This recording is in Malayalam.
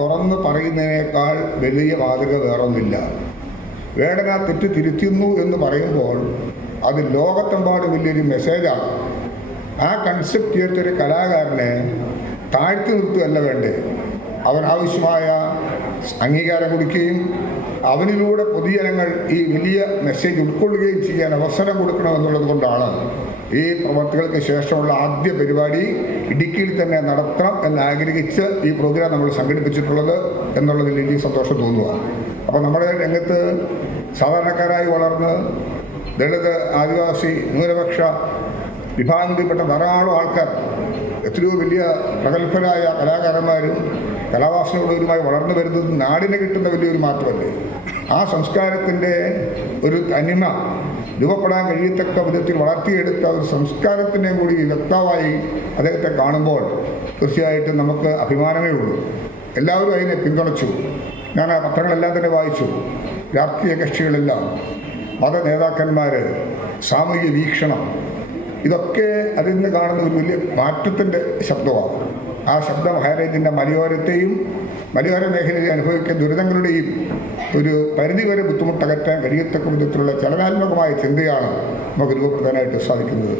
തുറന്ന് പറയുന്നതിനേക്കാൾ വലിയ മാതൃക വേറൊന്നില്ല വേടന തെറ്റ് തിരുത്തുന്നു എന്ന് പറയുമ്പോൾ അത് ലോകത്തെമ്പാട് വലിയൊരു മെസ്സേജാണ് ആ കൺസെപ്റ്റ് ചേർത്തൊരു കലാകാരനെ താഴ്ത്തി നിർത്തുകയല്ല വേണ്ടേ. അവൻ ആവശ്യമായ അംഗീകാരം കൊടുക്കുകയും അവനിലൂടെ പൊതുജനങ്ങൾ ഈ വലിയ മെസ്സേജ് ഉൾക്കൊള്ളുകയും ചെയ്യാൻ അവസരം കൊടുക്കണമെന്നുള്ളത് കൊണ്ടാണ് ഈ പ്രവർത്തികൾക്ക് ശേഷമുള്ള ആദ്യ പരിപാടി ഇടുക്കിയിൽ തന്നെ നടത്തണം എന്ന് ആഗ്രഹിച്ച് ഈ പ്രോഗ്രാം നമ്മൾ സംഘടിപ്പിച്ചിട്ടുള്ളത് എന്നുള്ളതിൽ എനിക്ക് സന്തോഷം തോന്നുക അപ്പോൾ നമ്മുടെ രംഗത്ത് സാധാരണക്കാരായി വളർന്ന് ദളിത് ആദിവാസി ന്യൂനപക്ഷ വിഭാഗങ്ങളിൽപ്പെട്ട ധാരാളം ആൾക്കാർ എത്രയോ വലിയ പ്രഗത്ഭരായ കലാകാരന്മാരും കലാവാസനയുള്ളവരുമായി വളർന്നു വരുന്നത് നാടിന് കിട്ടുന്ന വലിയൊരു മാറ്റമല്ലേ? ആ സംസ്കാരത്തിന്റെ ഒരു തനിമ രൂപപ്പെടാൻ കഴിയത്തക്ക വിധത്തിൽ വളർത്തിയെടുത്ത ഒരു സംസ്കാരത്തിന്റെയും കൂടി വ്യക്തമായി അദ്ദേഹത്തെ കാണുമ്പോൾ തീർച്ചയായിട്ടും നമുക്ക് അഭിമാനമേ ഉള്ളൂ. എല്ലാവരും അതിനെ പിന്തുണച്ചു. ഞാൻ ആ പത്രങ്ങളെല്ലാം തന്നെ വായിച്ചു. രാഷ്ട്രീയ കക്ഷികളെല്ലാം മത നേതാക്കന്മാർ സാമൂഹ്യ വീക്ഷണം ഇതൊക്കെ അതിൽ നിന്ന് കാണുന്ന ഒരു വലിയ മാറ്റത്തിന്റെ ശബ്ദമാണ്. ആ ശബ്ദം ഹൈറേഞ്ചിന്റെ മലയോരത്തെയും മലയോര മേഖലയിൽ അനുഭവിക്കുന്ന ദുരിതങ്ങളുടെയും ഒരു പരിധിവരെ ബുദ്ധിമുട്ടകറ്റാൻ കഴിയത്തക്ക വിധത്തിലുള്ള ചലനാത്മകമായ ചിന്തയാണ് നമുക്ക് രൂപപ്പെടുത്താനായിട്ട് സാധിക്കുന്നത്.